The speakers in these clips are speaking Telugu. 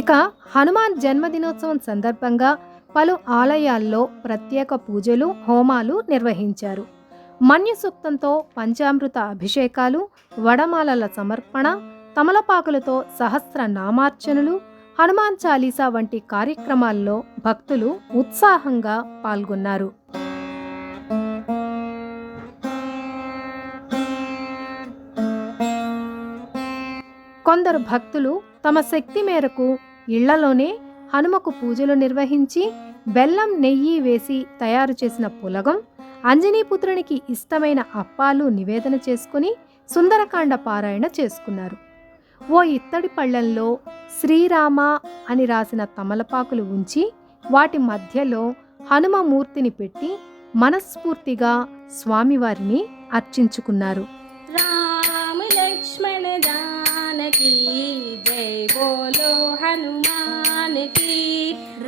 ఇక హనుమాన్ జన్మదినోత్సవం సందర్భంగా పలు ఆలయాల్లో ప్రత్యేక పూజలు, హోమాలు నిర్వహించారు. మన్యు సూక్తంతో పంచామృత అభిషేకాలు, వడమాలల సమర్పణ, తమలపాకులతో సహస్ర నామార్చనలు, హనుమాన్ చాలీసా వంటి కార్యక్రమాల్లో భక్తులు ఉత్సాహంగా పాల్గొన్నారు. కొందరు భక్తులు తమ శక్తి మేరకు ఇళ్లలోనే హనుమకు పూజలు నిర్వహించి బెల్లం, నెయ్యి వేసి తయారు చేసిన పులగం, అంజనీపుత్రునికి ఇష్టమైన అప్పాలు నివేదన చేసుకుని సుందరకాండ పారాయణ చేసుకున్నారు. ఓ ఇత్తడి పళ్ళెంలో శ్రీరామ అని రాసిన తమలపాకులు ఉంచి వాటి మధ్యలో హనుమమూర్తిని పెట్టి మనస్ఫూర్తిగా స్వామివారిని అర్చించుకున్నారు. రామ లక్ష్మణ जानकी जय बोलो हनुमान की।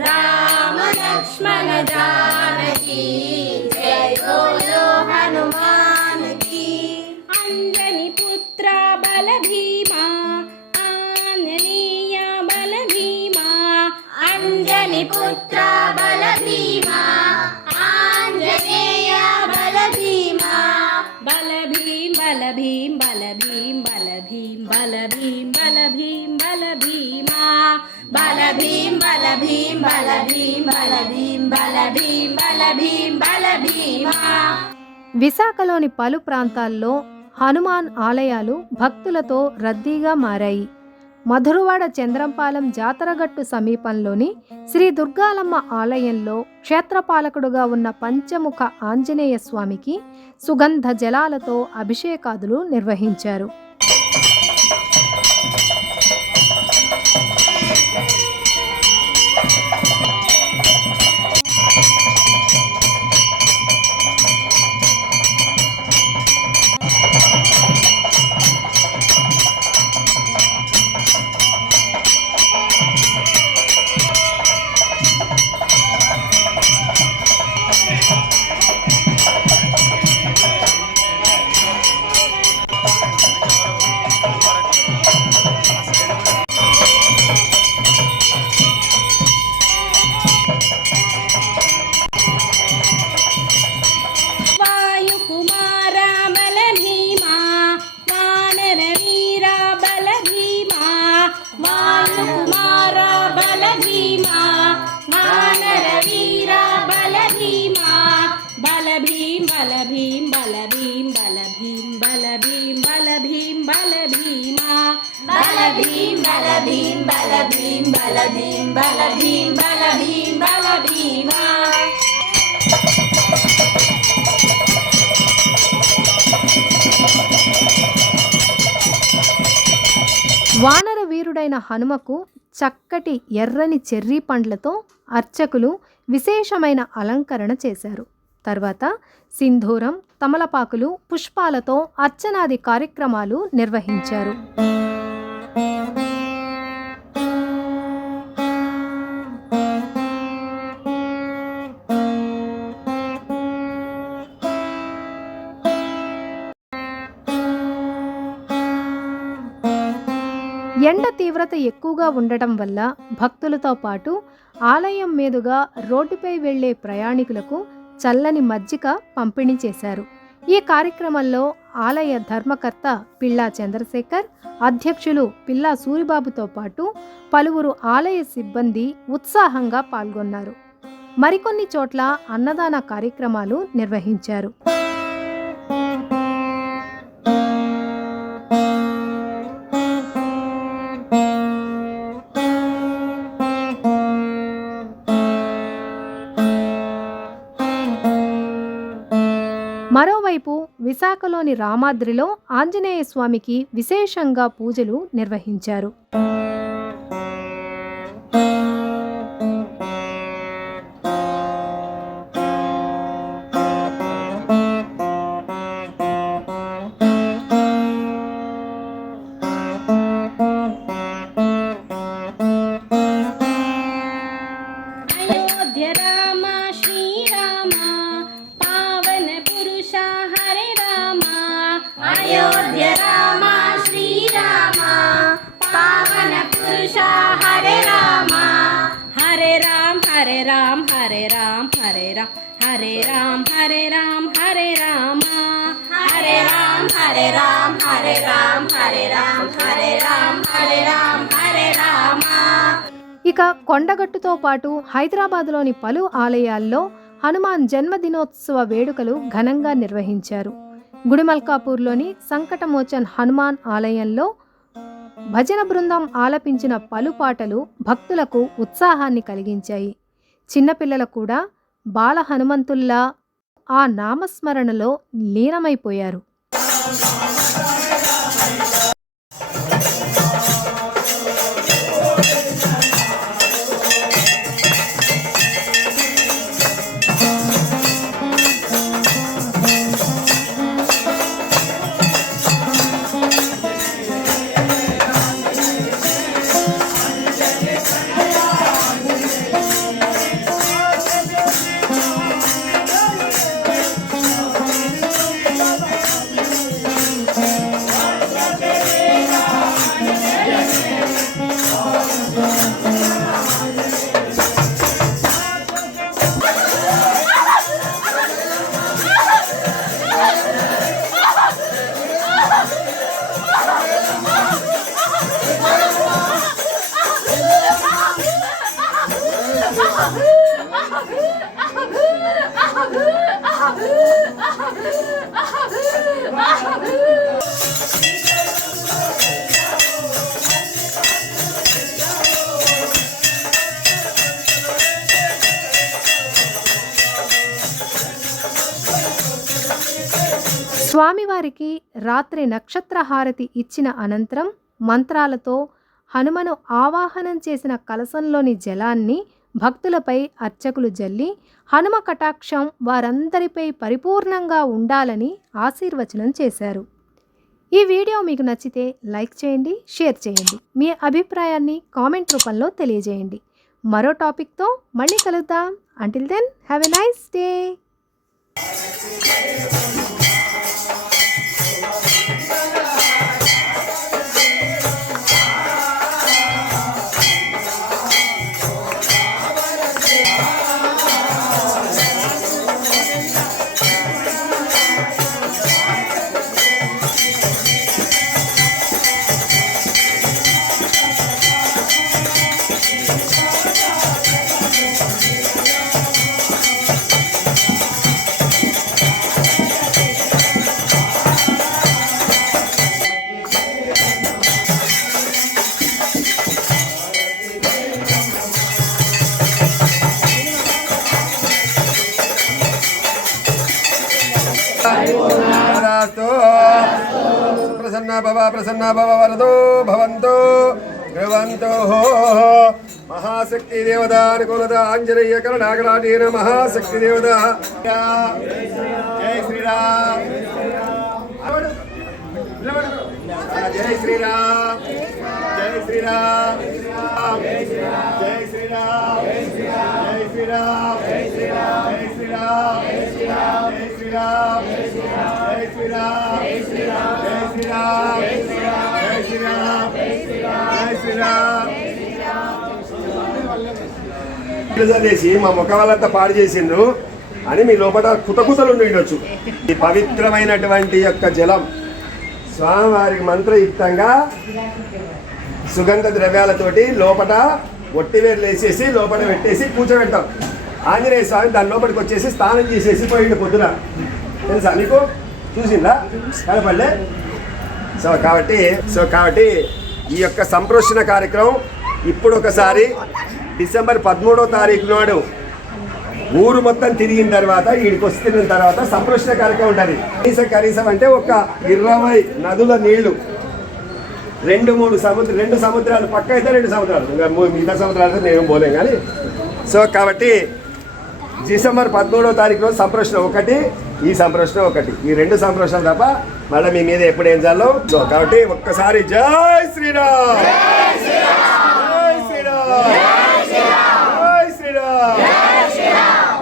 राम लक्ष्मण जानकी जय बोलो हनुमान की। अंजनी पुत्र बल भीमा आंजनेय बल भीमा। अंजनी पुत्र बल भीमा आंजनेय बल भीमा। बल भीम बल भीम बल भीम बल भीम बल भीम बल भीम बल भीमा। बल भीम बल भीम बल भीम बल भीम बल भीम बल भीम बल भीमा। విశాఖలోని పలు ప్రాంతాల్లో హనుమాన్ ఆలయాలు భక్తులతో రద్దీగా మారాయి. మధురవాడ చంద్రంపాలెం జాతరగట్టు సమీపంలోని శ్రీ దుర్గాలమ్మ ఆలయంలో క్షేత్రపాలకుడుగా ఉన్న పంచముఖ ఆంజనేయ స్వామికి సుగంధ జలాలతో అభిషేకాదులు నిర్వహించారు. बल भीम बल भीम बल भीम बल भीम बल भीम बल भीम बल भीमा। बल भीम बल भीम बल भीम बल भीम बल भीम बल भीम बल भीमा। వానర వీరుడైన హనుమకు చక్కటి ఎర్రని చెర్రీ పండ్లతో అర్చకులు విశేషమైన అలంకరణ చేశారు. తర్వాత సింధూరం, తమలపాకులు, పుష్పాలతో అర్చనాది కార్యక్రమాలు నిర్వహించారు. ఎండ తీవ్రత ఎక్కువగా ఉండటం వల్ల భక్తులతో పాటు ఆలయం మీదుగా రోడ్డుపై వెళ్లే ప్రయాణికులకు చల్లని మజ్జిగ పంపిణీ చేశారు. ఈ కార్యక్రమంలో ఆలయ ధర్మకర్త పిల్లా చంద్రశేఖర్, అధ్యక్షులు పిల్లా సూరిబాబుతో పాటు పలువురు ఆలయ సిబ్బంది ఉత్సాహంగా పాల్గొన్నారు. మరికొన్ని చోట్ల అన్నదాన కార్యక్రమాలు నిర్వహించారు. మరోవైపు విశాఖలోని రామాద్రిలో ఆంజనేయ స్వామికి విశేషంగా పూజలు నిర్వహించారు. अयोध्या राम श्रीराम पावन पुरुष हरे राम। अयोध्या राम श्रीराम पावन Hare Ram, Hare Ram, Hare Ram, Hare Ram, Hare Ram, Hare Rama. Hare Ram, Hare Ram, Hare Ram, Hare Ram, Hare Ram, Hare Ram, Hare Rama. ఇక కొండగట్టుతో పాటు హైదరాబాద్లోని పలు ఆలయాల్లో హనుమాన్ జన్మదినోత్సవ వేడుకలు ఘనంగా నిర్వహించారు. గుడిమల్కాపూర్లోని సంకటమోచన్ హనుమాన్ ఆలయంలో భజన బృందం ఆలపించిన పలు పాటలు భక్తులకు ఉత్సాహాన్ని కలిగించాయి. చిన్నపిల్లలు కూడా బాల హనుమంతుల్లా ఆ నామస్మరణలో లీనమైపోయారు. స్వామివారికి రాత్రి నక్షత్రహారతి ఇచ్చిన అనంతరం మంత్రాలతో హనుమను ఆవాహనం చేసిన కలశంలోని జలాన్ని భక్తులపై అర్చకులు జల్లి హనుమ కటాక్షం వారందరిపై పరిపూర్ణంగా ఉండాలని ఆశీర్వచనం చేశారు. ఈ వీడియో మీకు నచ్చితే లైక్ చేయండి, షేర్ చేయండి. మీ అభిప్రాయాన్ని కామెంట్ రూపంలో తెలియజేయండి. మరో టాపిక్తో మళ్ళీ కలుద్దాం. Until then have a nice day. ప్రసన్న భవ వరదో భవంతో భవంతో మహాశక్తి దేవత అనుకూలత ఆంజనేయ కరుణాకరాటీన మహాశక్తి దేవత. జై శ్రీరామ్, జై శ్రీరామ్, జై శ్రీరామ్, జై శ్రీరామ్, జై శ్రీరామ్, జై శ్రీరామ్, జై శ్రీరామ్, జై శ్రీరామ్, జై శ్రీరామ్, జై శ్రీరామ్, జై శ్రీరామ్, జై శ్రీరామ్, జై శ్రీరామ్, జై శ్రీరామ్, జై శ్రీరామ్. చేసి మా ముఖ వాళ్ళంతా పాడు చేసిండ్రు అని మీ లోపల కుతకుతలు ఉండొచ్చు. ఈ పవిత్రమైనటువంటి యొక్క జలం స్వామివారికి మంత్రయుక్తంగా సుగంధ ద్రవ్యాలతోటి లోపల ఒట్టివేర్లు వేసేసి లోపల పెట్టేసి కూర్చోబెడతాం. ఆంజనేయ స్వామి దాని లోపలికి వచ్చేసి స్నానం చేసేసి పోయిండు పొద్దున. తెలుసా నీకు? చూసిందా? కనపడలే? సో కాబట్టి ఈ యొక్క సంప్రోషణ కార్యక్రమం ఇప్పుడు ఒకసారి డిసెంబర్ 13వ తారీఖు నాడు ఊరు మొత్తం తిరిగిన తర్వాత వీడికి వస్తున్న తర్వాత సంప్రోషణ కార్యక్రమం ఉంటుంది. కనీసం అంటే ఒక 20 నదుల నీళ్లు, 2 సముద్రాలు పక్క అయితే 2 సముద్రాలు, ఇంకా మిగతా సముద్రాలు నేను పోలేం కానీ. సో కాబట్టి డిసెంబర్ 13వ తారీఖు రోజు సంప్రోషణ ఒకటి, ఈ సంప్రోషణ ఒకటి, ఈ 2 సంప్రోషణలు తప్ప మళ్ళీ మీ మీద ఎప్పుడు ఏం చాలో. సో కాబట్టి ఒక్కసారి జై శ్రీరామ్, జై శ్రీరామ్, జై శ్రీరామ్, జై శ్రీరామ్.